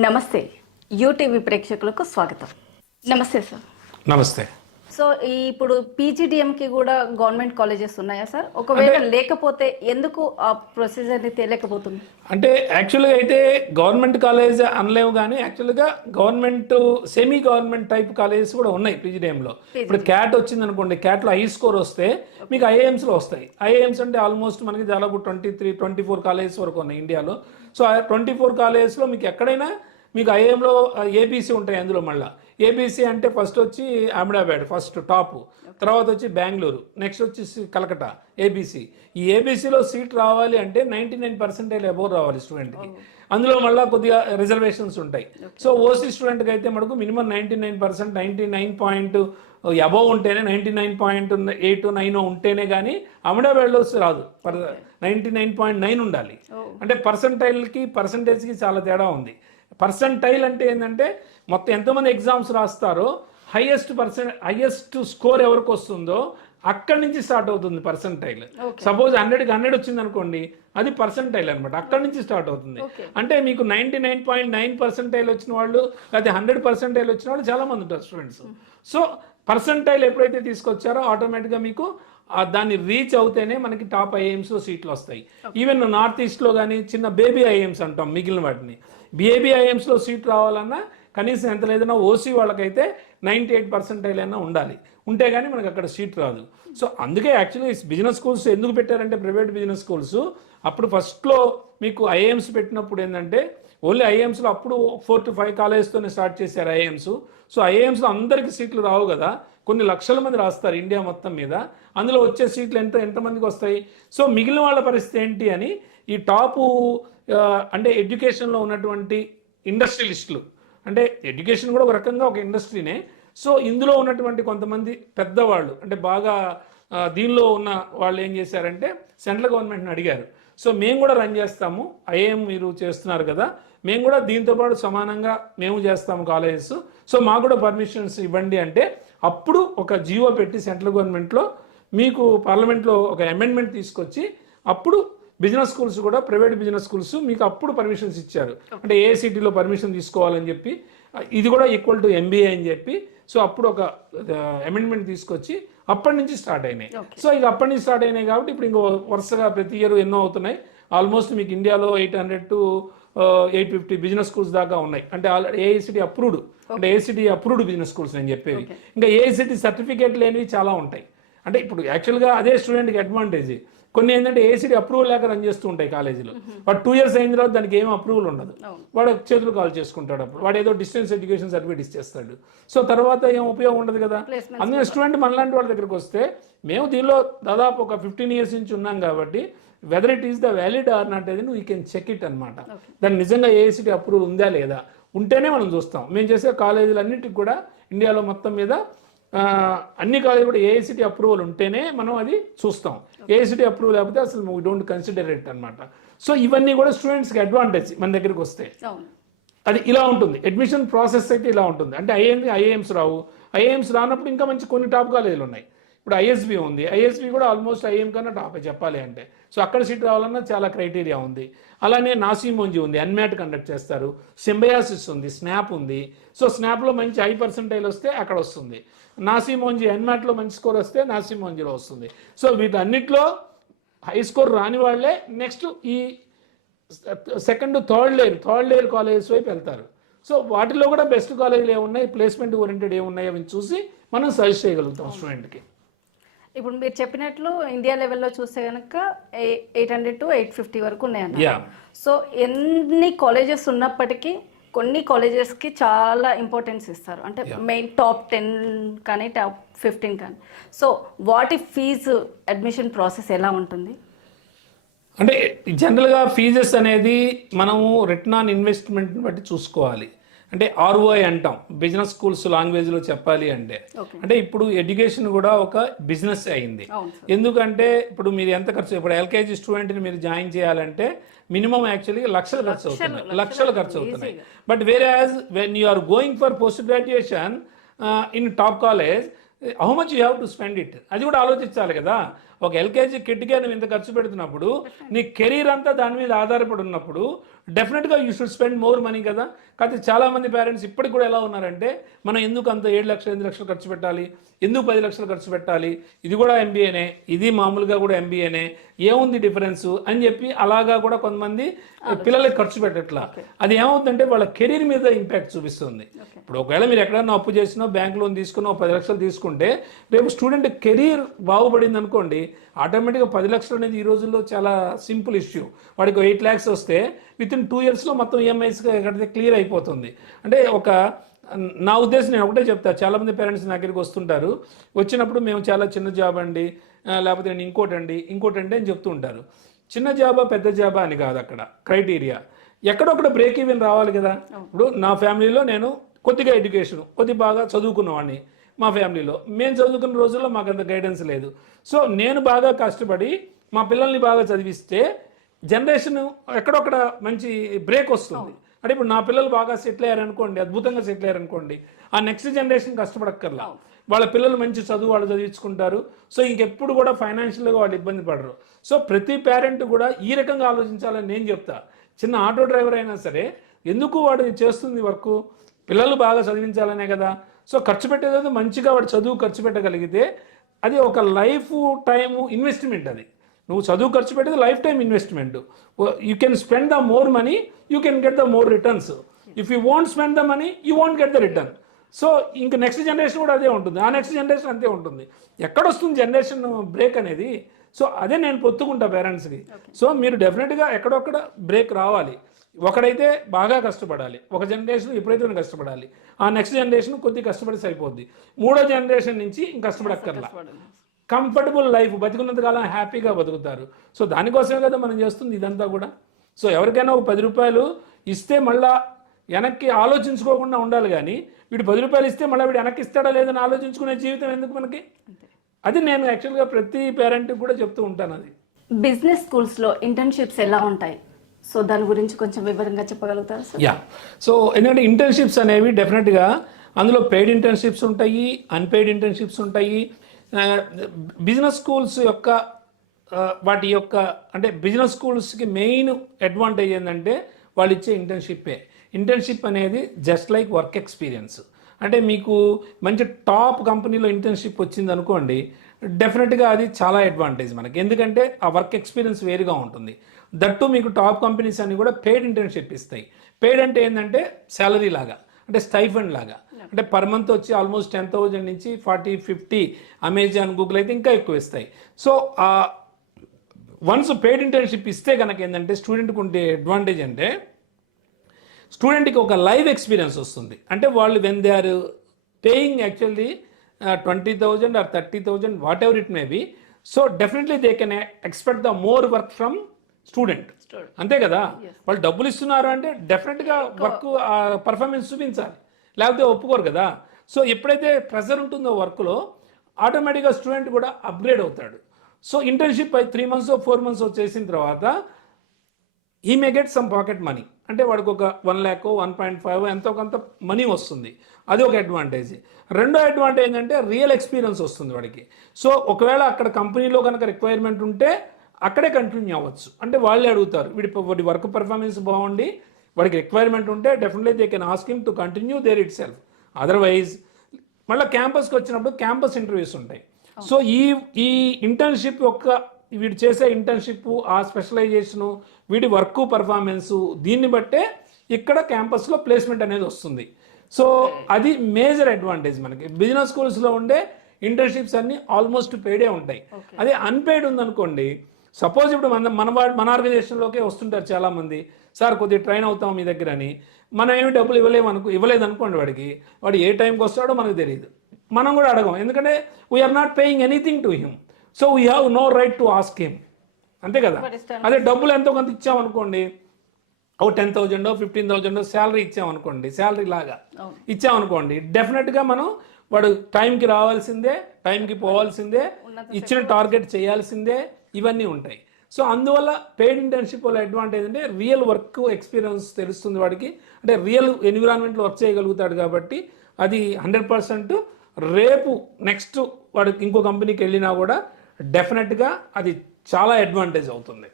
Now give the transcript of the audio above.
నమస్తే యూటీవీ ప్రేక్షకులకు స్వాగతం. నమస్తే సార్. నమస్తే. సో ఇప్పుడు పీజీడిఎంకి కూడా గవర్నమెంట్ కాలేజెస్ ఉన్నాయా సార్? ఒకవేళ లేకపోతే ఎందుకు ఆ ప్రొసీజర్ని తెలియకపోతుంది? అంటే యాక్చువల్గా అయితే గవర్నమెంట్ కాలేజ్ అనలేము, కానీ యాక్చువల్గా government semi government type colleges కూడా ఉన్నాయి పీజీడిఎంలో. ఇప్పుడు క్యాట్ వచ్చింది అనుకోండి, క్యాట్లో హై స్కోర్ వస్తే మీకు ఐఏఎమ్స్లో వస్తాయి. ఐఏఎమ్స్ అంటే ఆల్మోస్ట్ మనకి దాదాపు 24 కాలేజెస్ వరకు ఉన్నాయి ఇండియాలో. సో 24 కాలేజెస్లో మీకు ఎక్కడైనా మీకు ఐఏఎంలో ఏబీసీ ఉంటాయి. అందులో మళ్ళీ ఏబీసీ అంటే ఫస్ట్ వచ్చి అహ్మదాబాద్ ఫస్ట్ టాప్, తర్వాత వచ్చి బెంగళూరు, నెక్స్ట్ వచ్చి కలకటా ఏబీసీ. ఈ ఏబీసీలో సీట్ రావాలి అంటే 99% అబోవ్ రావాలి స్టూడెంట్కి. అందులో మళ్ళీ కొద్దిగా రిజర్వేషన్స్ ఉంటాయి. సో ఓసీ స్టూడెంట్కి అయితే మనకు మినిమం 99%, 99 అబోవ్ ఉంటేనే, 99.8-9 ఉంటేనే కానీ అహ్మదాబాద్లో రాదు. 99.9 ఉండాలి. అంటే పర్సంటేజ్కి చాలా తేడా ఉంది. పర్సంటైల్ అంటే ఏంటంటే మొత్తం ఎంతమంది ఎగ్జామ్స్ రాస్తారో హైయెస్ట్ స్కోర్ ఎవరికి వస్తుందో అక్కడి నుంచి స్టార్ట్ అవుతుంది పర్సంటైల్. సపోజ్ 100కి 100 వచ్చింది అనుకోండి, అది పర్సంటైల్ అనమాట. అక్కడి నుంచి స్టార్ట్ అవుతుంది. అంటే మీకు 99.9% వచ్చిన వాళ్ళు, లేకపోతే 100% వచ్చిన వాళ్ళు చాలా మంది ఉంటారు స్టూడెంట్స్. సో పర్సంటైల్ ఎప్పుడైతే తీసుకొచ్చారో ఆటోమేటిక్గా మీకు దాన్ని రీచ్ అవుతేనే మనకి టాప్ ఐఏఎమ్స్లో సీట్లు వస్తాయి. ఈవెన్ నార్త్ ఈస్ట్లో కానీ చిన్న బేబీ ఐఏఎమ్స్ అంటాం మిగిలిన వాటిని, బేబీ ఐఏఎమ్స్లో సీట్ రావాలన్నా కనీసం ఎంత లేదన్నా ఓసీ వాళ్ళకైతే 98% అయినా ఉండాలి. ఉంటే కానీ మనకు అక్కడ సీట్ రాదు. సో అందుకే యాక్చువల్లీ బిజినెస్ స్కూల్స్ ఎందుకు పెట్టారంటే, ప్రైవేట్ బిజినెస్ స్కూల్స్ అప్పుడు ఫస్ట్లో మీకు ఐఏఎమ్స్ పెట్టినప్పుడు ఏంటంటే ఓన్లీ ఐఏఎమ్స్లో అప్పుడు 4 to 5 కాలేజెస్తోనే స్టార్ట్ చేశారు ఐఏఎమ్స్. సో ఐఏఎమ్స్లో అందరికీ సీట్లు రావు కదా, కొన్ని లక్షల మంది రాస్తారు ఇండియా మొత్తం మీద. అందులో వచ్చే సీట్లు ఎంతమందికి వస్తాయి? సో మిగిలిన వాళ్ళ పరిస్థితి ఏంటి అని ఈ టాపు అంటే ఎడ్యుకేషన్లో ఉన్నటువంటి ఇండస్ట్రియలిస్టులు, అంటే ఎడ్యుకేషన్ కూడా ఒక రకంగా ఒక ఇండస్ట్రీనే. సో ఇందులో ఉన్నటువంటి కొంతమంది పెద్దవాళ్ళు, అంటే బాగా దీనిలో ఉన్న వాళ్ళు ఏం చేశారంటే సెంట్రల్ గవర్నమెంట్ని అడిగారు. సో మేము కూడా రన్ చేస్తాము, ఐఏఎం మీరు చేస్తున్నారు కదా, మేము కూడా దీంతోపాటు సమానంగా మేము చేస్తాము కాలేజెస్, సో మాకు కూడా పర్మిషన్స్ ఇవ్వండి అంటే అప్పుడు ఒక జియో పెట్టి సెంట్రల్ గవర్నమెంట్లో మీకు పార్లమెంట్లో ఒక అమెండ్మెంట్ తీసుకొచ్చి అప్పుడు బిజినెస్ స్కూల్స్ కూడా, ప్రైవేట్ బిజినెస్ స్కూల్స్ మీకు అప్పుడు పర్మిషన్స్ ఇచ్చారు. అంటే ఏఐసిటీలో పర్మిషన్ తీసుకోవాలని చెప్పి, ఇది కూడా ఈక్వల్ టు ఎంబీఏ అని చెప్పి. సో అప్పుడు ఒక అమెండ్మెంట్ తీసుకొచ్చి అప్పటి నుంచి స్టార్ట్ అయినాయి. సో ఇక అప్పటి నుంచి స్టార్ట్ అయినాయి కాబట్టి ఇప్పుడు ఇంకో వరుసగా ప్రతి ఇయర్ ఎన్నో అవుతున్నాయి. ఆల్మోస్ట్ మీకు ఇండియాలో 800 to 850 బిజినెస్ స్కూల్స్ దాకా ఉన్నాయి. అంటే ఏఐసిటీ అప్రూవ్డ్, అంటే ఏఐసిటీ అప్రూవ్డ్ బిజినెస్ స్కూల్స్ అని చెప్పేవి. ఇంకా ఏఐసిటీ సర్టిఫికేట్ లేనివి చాలా ఉంటాయి. అంటే ఇప్పుడు యాక్చువల్గా అదే స్టూడెంట్కి అడ్వాంటేజ్. కొన్ని ఏంటంటే ఏఐసిటీ అప్రూవల్ లేక రన్ చేస్తూ ఉంటాయి కాలేజీలో. వాడు 2 years అయిన తర్వాత దానికి ఏం అప్రూవల్ ఉండదు, వాడు చేతులు కాల్ చేసుకుంటాడు. అప్పుడు వాడు ఏదో డిస్టెన్స్ ఎడ్యుకేషన్ సర్టిఫికేట్ ఇచ్చేస్తాడు. సో తర్వాత ఏం ఉపయోగం ఉండదు కదా. అందుకే స్టూడెంట్ మనలాంటి వాళ్ళ దగ్గరికి వస్తే, మేము దీనిలో దాదాపు ఒక 15 years నుంచి ఉన్నాం కాబట్టి whether it is the valid or not అనేది యూ కెన్ చెక్ ఇట్ అనమాట. దాన్ని నిజంగా ఏఐసిటీ అప్రూవల్ ఉందా లేదా ఉంటేనే మనం చూస్తాం. మేము చేసే కాలేజీలన్నిటికి కూడా ఇండియాలో మొత్తం మీద అన్ని కాలేజీలు కూడా ఏఐసిటీ అప్రూవల్ ఉంటేనే మనం అది చూస్తాం. ఏఐసిటీ అప్రూవల్ లేకపోతే అసలు వీ డోంట్ కన్సిడర్ ఇట్ అనమాట. సో ఇవన్నీ కూడా స్టూడెంట్స్కి అడ్వాంటేజ్ మన దగ్గరికి వస్తే. అది ఇలా ఉంటుంది, అడ్మిషన్ ప్రాసెస్ అయితే ఇలా ఉంటుంది. అంటే ఐఏఎమ్స్ రావు, ఐఏఎమ్స్ రానప్పుడు ఇంకా మంచి కొన్ని టాప్ కాలేజీలు ఉన్నాయి. ఇప్పుడు ఐఎస్బి ఉంది, ఐఎస్బి కూడా ఆల్మోస్ట్ ఐఏఎం కన్నా టాపే చెప్పాలి అంటే. సో అక్కడ సీట్ రావాలన్నా చాలా క్రైటీరియా ఉంది. అలానే నాసిమోంజీ ఉంది, అన్మ్యాట్ కండక్ట్ చేస్తారు. సింబయాసిస్ ఉంది, స్నాప్ ఉంది. సో స్నాప్లో మంచి హై పర్సెంటైల్ వస్తే అక్కడ వస్తుంది. నాసిమోంజీ అన్మ్యాట్లో మంచి స్కోర్ వస్తే నాసిమోంజీలో వస్తుంది. సో వీటన్నిటిలో హై స్కోర్ రాని వాళ్ళే నెక్స్ట్ ఈ సెకండ్ థర్డ్ లేయర్ కాలేజెస్ వైపు వెళ్తారు. సో వాటిలో కూడా బెస్ట్ కాలేజీలు ఏమున్నాయి, ప్లేస్మెంట్ ఓరియంటెడ్ ఏమున్నాయి అవి చూసి మనం సజెస్ట్ చేయగలుగుతాం స్టూడెంట్కి. ఇప్పుడు మీరు చెప్పినట్లు ఇండియా లెవెల్లో చూస్తే కనుక 800 to 850 వరకు ఉన్నాయన్న. సో ఎన్ని కాలేజెస్ ఉన్నప్పటికీ కొన్ని కాలేజెస్కి చాలా ఇంపార్టెన్స్ ఇస్తారు. అంటే మెయిన్ టాప్ 10 కానీ టాప్ 15 కానీ. సో వాటి ఫీజు అడ్మిషన్ ప్రాసెస్ ఎలా ఉంటుంది? అంటే జనరల్గా ఫీజెస్ అనేది మనము రిటర్న్ ఆన్ ఇన్వెస్ట్మెంట్ని బట్టి చూసుకోవాలి. అంటే ఆర్ఓఐ అంటాం బిజినెస్ స్కూల్స్ లాంగ్వేజ్లో చెప్పాలి అంటే. అంటే ఇప్పుడు ఎడ్యుకేషన్ కూడా ఒక బిజినెస్ అయింది. ఎందుకంటే ఇప్పుడు మీరు ఎంత ఖర్చు, ఇప్పుడు ఎల్కేజీ స్టూడెంట్ని మీరు జాయిన్ చేయాలంటే మినిమం యాక్చువల్లీ లక్షలు ఖర్చు అవుతున్నాయి. But whereas when you are going for post graduation in top college, how much you have to spend it, అది కూడా ఆలోచించాలి కదా. ఒక ఎల్కేజీ కిడ్కే నువ్వు ఇంత ఖర్చు పెడుతున్నప్పుడు నీ కెరీర్ అంతా దాని మీద ఆధారపడి ఉన్నప్పుడు డెఫినెట్గా you should spend more money కదా. కాకపోతే చాలామంది పేరెంట్స్ ఇప్పటికి కూడా ఎలా ఉన్నారంటే మనం ఎందుకు అంత 7 లక్షలు 8 లక్షలు ఖర్చు పెట్టాలి, ఎందుకు 10 లక్షలు ఖర్చు పెట్టాలి, ఇది కూడా ఎంబీఏనే, ఇది మామూలుగా కూడా ఎంబీఏనే, ఏముంది డిఫరెన్స్ అని చెప్పి అలాగా కూడా కొంతమంది పిల్లలకి ఖర్చు పెట్టట్లా. అది ఏమవుతుందంటే వాళ్ళ కెరీర్ మీద ఇంపాక్ట్ చూపిస్తుంది. ఇప్పుడు ఒకవేళ మీరు ఎక్కడైనా అప్పు చేసినా బ్యాంక్ లోన్ తీసుకున్నా 10 లక్షలు తీసుకుంటే రేపు స్టూడెంట్ కెరీర్ బాగుపడింది అనుకోండి, ఆటోమేటిక్గా 10 లక్షలు అనేది ఈ రోజుల్లో చాలా సింపుల్ ఇష్యూ. వాడికి 8 lakhs వస్తే వితిన్ 2 yearsలో మొత్తం ఈఎంఐస్ కడితే క్లియర్ అయిపోతుంది. అంటే నా ఉద్దేశం నేను ఒకటే చెప్తా, చాలామంది పేరెంట్స్ నా దగ్గరికి వస్తుంటారు, వచ్చినప్పుడు మేము చాలా చిన్న జాబ్ అండి, లేకపోతే నేను ఇంకోటండి అని చెప్తూ ఉంటారు. చిన్న జాబా పెద్ద జాబా అని కాదు అక్కడ క్రైటీరియా, ఎక్కడొక్కడ బ్రేక్ ఈవెన్ రావాలి కదా. ఇప్పుడు నా ఫ్యామిలీలో నేను కొద్దిగా ఎడ్యుకేషన్ బాగా చదువుకున్నవాడిని, మా ఫ్యామిలీలో మేము చదువుకున్న రోజుల్లో మాకు అంత గైడెన్స్ లేదు. సో నేను బాగా కష్టపడి మా పిల్లల్ని బాగా చదివిస్తే జనరేషన్ ఎక్కడొక్కడ మంచి బ్రేక్ వస్తుంది. అంటే ఇప్పుడు నా పిల్లలు బాగా సెటిల్ అయ్యారనుకోండి, అద్భుతంగా సెటిల్ అయ్యారనుకోండి, ఆ నెక్స్ట్ జనరేషన్ కష్టపడక్కర్లా, వాళ్ళ పిల్లలు మంచి చదువు వాళ్ళు చదివించుకుంటారు. సో ఇంకెప్పుడు కూడా ఫైనాన్షియల్గా వాళ్ళు ఇబ్బంది పడరు. సో ప్రతి పేరెంట్ కూడా ఈ రకంగా ఆలోచించాలని నేను చెప్తా. చిన్న ఆటో డ్రైవర్ అయినా సరే ఎందుకు వాడు చేస్తుంది వర్క్, పిల్లలు బాగా చదివించాలనే కదా. సో ఖర్చు పెట్టేది మంచిగా వాడు చదువు ఖర్చు పెట్టగలిగితే అది ఒక లైఫ్ టైమ్ ఇన్వెస్ట్మెంట్. అది నువ్వు చదువు ఖర్చు పెట్టేది life time investment. You can spend the more money, you can get the more returns. If you won't spend the money, you won't get the return. So ఇంక నెక్స్ట్ జనరేషన్ కూడా అదే ఉంటుంది, ఆ నెక్స్ట్ జనరేషన్ అంతే ఉంటుంది. ఎక్కడొస్తుంది generation break అనేది? So అదే నేను పొత్తుకుంటా పేరెంట్స్కి. సో మీరు డెఫినెట్గా ఎక్కడొక్కడ బ్రేక్ రావాలి. ఒకడైతే బాగా కష్టపడాలి, ఒక జనరేషన్ ఎప్పుడైతే కష్టపడాలి, ఆ నెక్స్ట్ జనరేషన్ కొద్దిగా కష్టపడి సరిపోద్ది, మూడో జనరేషన్ నుంచి ఇంక కష్టపడక్కర్లా, కంఫర్టబుల్ లైఫ్ బతికున్నంతకాలం హ్యాపీగా బతుకుతారు. సో దానికోసమే కదా మనం చేస్తుంది ఇదంతా కూడా. సో ఎవరికైనా ఒక 10 రూపాయలు ఇస్తే మళ్ళా వెనక్కి ఆలోచించుకోకుండా ఉండాలి, కానీ వీడు 10 రూపాయలు ఇస్తే మళ్ళీ వీడు వెనక్కి ఇస్తాడా లేదని ఆలోచించుకునే జీవితం ఎందుకు మనకి? అది నేను యాక్చువల్గా ప్రతి పేరెంట్కి కూడా చెప్తూ ఉంటాను. అది బిజినెస్ స్కూల్స్లో ఇంటర్న్షిప్స్ ఎలా ఉంటాయి? సో దాని గురించి కొంచెం వివరంగా చెప్పగలుగుతారా సార్? యా, సో ఎందుకంటే ఇంటర్న్షిప్స్ అనేవి డెఫినెట్గా అందులో పెయిడ్ ఇంటర్న్షిప్స్ ఉంటాయి, అన్పెయిడ్ ఇంటర్న్షిప్స్ ఉంటాయి. బిజినెస్ స్కూల్స్ యొక్క వాటి యొక్క అంటే బిజినెస్ స్కూల్స్కి మెయిన్ అడ్వాంటేజ్ ఏంటంటే వాళ్ళు ఇచ్చే ఇంటర్న్షిప్ అనేది జస్ట్ లైక్ వర్క్ ఎక్స్పీరియన్స్. అంటే మీకు మంచి టాప్ కంపెనీలో ఇంటర్న్షిప్ వచ్చింది అనుకోండి, డెఫినెట్గా అది చాలా అడ్వాంటేజ్ మనకి, ఎందుకంటే ఆ వర్క్ ఎక్స్పీరియన్స్ వేరుగా ఉంటుంది. దట్టు మీకు టాప్ కంపెనీస్ అన్ని కూడా పెయిడ్ ఇంటర్న్షిప్ ఇస్తాయి. పెయిడ్ అంటే ఏంటంటే శాలరీ లాగా, అంటే స్టైఫండ్ లాగా, అంటే పర్ మంత్ వచ్చి ఆల్మోస్ట్ 10,000 నుంచి 40-50, అమెజాన్ గూగుల్ అయితే ఇంకా ఎక్కువ ఇస్తాయి. సో వన్స్ పెయిడ్ ఇంటర్న్షిప్ ఇస్తే కనుక ఏంటంటే స్టూడెంట్కి ఉండే అడ్వాంటేజ్ అంటే స్టూడెంట్కి ఒక లైవ్ ఎక్స్పీరియన్స్ వస్తుంది. అంటే వాళ్ళు when they are paying actually 20,000 or 30,000 whatever it may be, so definitely they can expect the more work from student. అంతే కదా, వాళ్ళు డబ్బులు ఇస్తున్నారు అంటే డెఫినెట్గా వర్క్ పర్ఫార్మెన్స్ చూపించాలి, లేకపోతే ఒప్పుకోరు కదా. సో ఎప్పుడైతే ప్రెజర్ ఉంటుందో వర్క్లో ఆటోమేటిక్గా స్టూడెంట్ కూడా అప్గ్రేడ్ అవుతాడు. సో ఇంటర్న్షిప్ 3 months 4 months చేసిన తర్వాత ఈ may get some pocket money, అంటే వాడికి ఒక 1 lakh 1.5 ఎంతో కొంత మనీ వస్తుంది. అది ఒక అడ్వాంటేజ్. రెండో అడ్వాంటేజ్ ఏంటంటే రియల్ ఎక్స్పీరియన్స్ వస్తుంది వాడికి. సో ఒకవేళ అక్కడ కంపెనీలో కనుక రిక్వైర్మెంట్ ఉంటే అక్కడే కంటిన్యూ అవ్వచ్చు. అంటే వాళ్ళే అడుగుతారు, వాడి వర్క్ పర్ఫార్మెన్స్ బాగుండి వాడికి రిక్వైర్మెంట్ ఉంటే definitely they can ask him to continue their itself. Otherwise మళ్ళీ క్యాంపస్కి వచ్చినప్పుడు క్యాంపస్ ఇంటర్వ్యూస్ ఉంటాయి. సో ఈ ఇంటర్న్షిప్ వీడు చేసే ఇంటర్న్షిప్, ఆ స్పెషలైజేషను, వీడి వర్క్ పర్ఫార్మెన్సు, దీన్ని బట్టే ఇక్కడ క్యాంపస్లో ప్లేస్మెంట్ అనేది వస్తుంది. సో అది మేజర్ అడ్వాంటేజ్ మనకి. బిజినెస్ స్కూల్స్లో ఉండే ఇంటర్న్షిప్స్ అన్నీ ఆల్మోస్ట్ పెయిడే ఉంటాయి. అదే అన్పెయిడ్ ఉందనుకోండి, సపోజ్ ఇప్పుడు మన ఆర్గనైజేషన్లోకే వస్తుంటారు చాలామంది, సార్ కొద్దిగా ట్రైన్ అవుతాం మీ దగ్గర అని. మనం ఏమి డబ్బులు ఇవ్వలేదు అనుకోండి, వాడు ఏ టైంకి వస్తాడో మనకు తెలియదు, మనం కూడా అడగం, ఎందుకంటే we are not paying anything to him. So we have no right to ask him, అంతే కదా. అదే డబ్బులు ఎంతో కొంత ఇచ్చామనుకోండి, 10,000 15,000 శాలరీ ఇచ్చామనుకోండి, శాలరీ లాగా ఇచ్చామనుకోండి, డెఫినెట్గా మనం వాడు టైంకి రావాల్సిందే, టైంకి పోవాల్సిందే, ఇచ్చిన టార్గెట్ చేయాల్సిందే, ఇవన్నీ ఉంటాయి. సో అందువల్ల పెయిడ్ ఇంటర్న్షిప్ వల్ల అడ్వాంటేజ్ అంటే రియల్ వర్క్ ఎక్స్పీరియన్స్ తెలుస్తుంది వాడికి, అంటే రియల్ ఎన్విరాన్మెంట్లో వర్క్ చేయగలుగుతాడు. కాబట్టి అది 100% రేపు నెక్స్ట్ వాడికి ఇంకో కంపెనీకి వెళ్ళినా కూడా డెఫినెట్గా అది చాలా అడ్వాంటేజ్ అవుతుంది.